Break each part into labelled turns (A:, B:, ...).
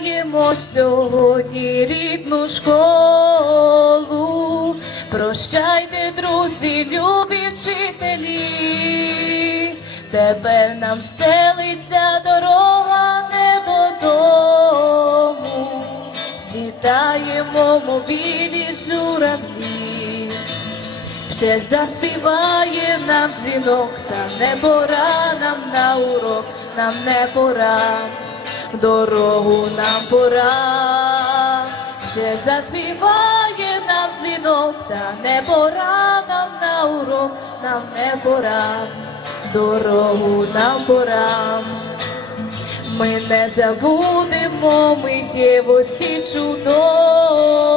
A: покидаємо сьогодні рідну школу. Прощайте, друзі, любі вчителі. Тепер нам стелиться дорога не додому. Злітаємо, мов білі журавлі. Ще заспіває нам дзвінок, та не пора нам на урок, нам не пора, дорогу нам пора. Ще заспіває нам дзвінок, та не пора нам на урок, нам не пора, дорогу нам пора. Ми не забудемо миттєвості чудові,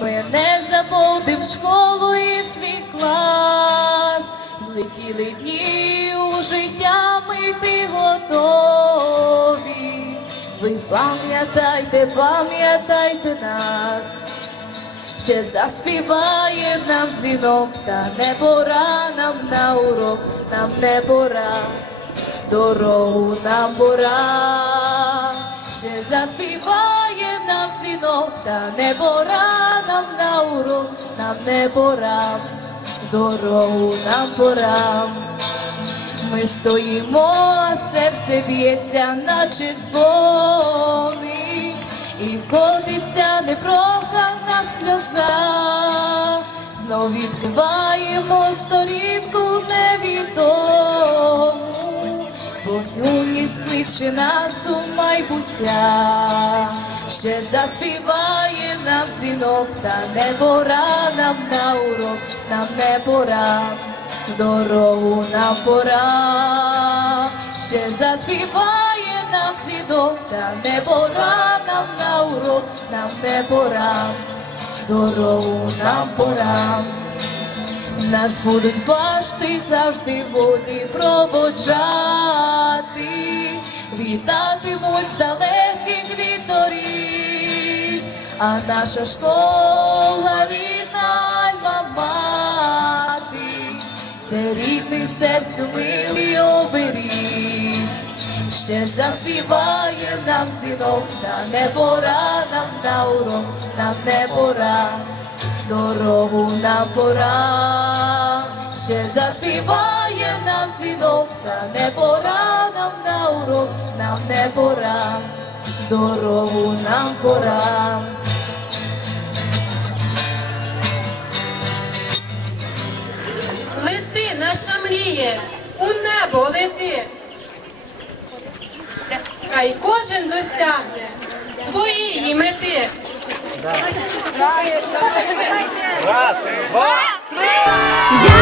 A: ми не забудемо школу і свій клас, злетіли дні у життя, ми ти готові. Ви пам'ятайте, пам'ятайте нас. Ще заспіває нам дзвінок, та не пора нам на урок, нам не пора, дорогу нам пора. Ще заспіває нам дзвінок, та не пора нам на урок, нам не пора, дорогу нам пора. Ми стоїмо, а серце б'ється, наче дзвони, і котиться непрохана сльоза. Знов відкриваємо сторінку невідому, бо юність кличе нас у майбуття. Ще заспіває нам дзвінок, та не пора нам на урок, нам не пора дорогу нам пора, ще заспіває нам дзвінок, та не пора нам на урок, нам не пора, дорогу нам пора. Нас будуть бачити завжди води проводжати, вітатимуть з далеких віторів, а наша школа рідна альма-мати, це рідний серцю милий оберіг. Ще заспіває нам дзвінок, та не пора нам на урок, нам не пора, дорогу нам пора. Ще заспіває нам дзвінок, та не пора нам на урок, нам не пора, дорогу нам пора.
B: Наша мріє, у небо лети. Хай кожен досягне своєї мети.
C: Раз, два, три.